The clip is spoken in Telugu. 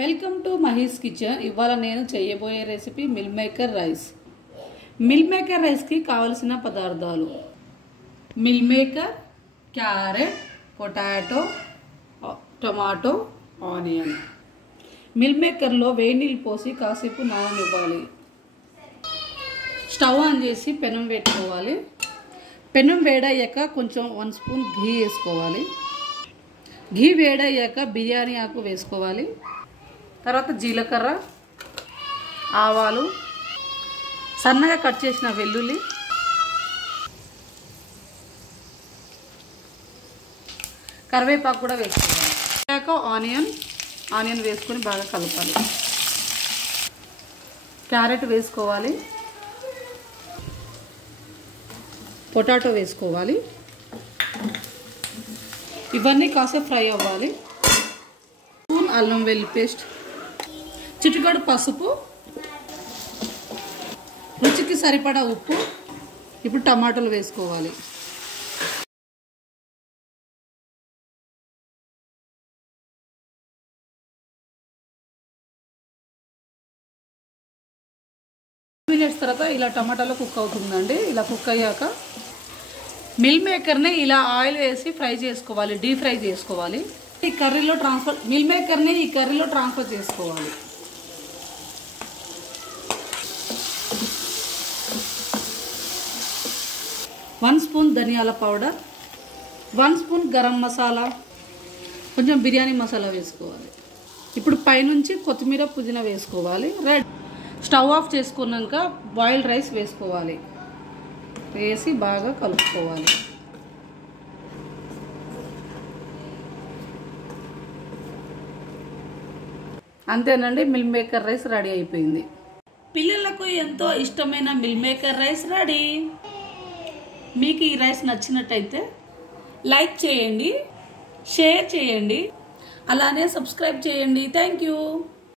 Welcome to Mahi's kitchen. ఇవాళ నేను చేయబోయే recipe meal maker rice. Meal maker రైస్కి కావలసిన పదార్థాలు: meal maker, carrot, potato, tomato, onion. Meal మేకర్లో వేడి నీళ్ళు పోసి కాసేపు నాననివ్వాలి. స్టవ్ ఆన్ చేసి పెనం పెట్టుకోవాలి. పెనం వేడయ్యాక కొంచెం 1 స్పూన్ ఘీ వేసుకోవాలి. ఘీ వేడయ్యాక బిర్యానీ ఆకు వేసుకోవాలి. తర్వాత జీలకర్ర, ఆవాలు, సన్నగా కట్ చేసిన వెల్లుల్లి, కరివేపాకు కూడా వేసుకోవాలి. ఆనియన్ వేసుకొని బాగా కలపాలి. క్యారెట్ వేసుకోవాలి. పొటాటో వేసుకోవాలి. ఇవన్నీ కాసేపు ఫ్రై అవ్వాలి. స్పూన్ అల్లం వెల్లుల్లి పేస్ట్, చిటికెడు పసుపు, రుచికి సరిపడా ఉప్పు. ఇప్పుడు టమాటాలు వేసుకోవాలి. మినిట్స్ తర్వాత ఇలా టమాటాలో కుక్ అవుతుందండి. ఇలా కుక్ అయ్యాక మిల్ మేకర్ని ఇలా ఆయిల్ వేసి ఫ్రై చేసుకోవాలి, డీప్ ఫ్రై చేసుకోవాలి. మిల్ మేకర్ని ఈ కర్రీలో ట్రాన్స్ఫర్ చేసుకోవాలి. వన్ స్పూన్ ధనియాల పౌడర్, 1 స్పూన్ గరం మసాలా, కొంచెం బిర్యానీ మసాలా వేసుకోవాలి. ఇప్పుడు పైనుంచి కొత్తిమీర, పుదీనా వేసుకోవాలి. స్టవ్ ఆఫ్ చేసుకున్నాక బాయిల్డ్ రైస్ వేసుకోవాలి. వేసి బాగా కలుపుకోవాలి. అంతేనండి, మిల్ మేకర్ రైస్ రెడీ అయిపోయింది. పిల్లలకు ఎంతో ఇష్టమైన మిల్ మేకర్ రైస్ రెడీ. మీకు ఈ రైస్ నచ్చినట్టయితే లైక్ చేయండి, షేర్ చేయండి, అలానే సబ్స్క్రైబ్ చేయండి. Thank you.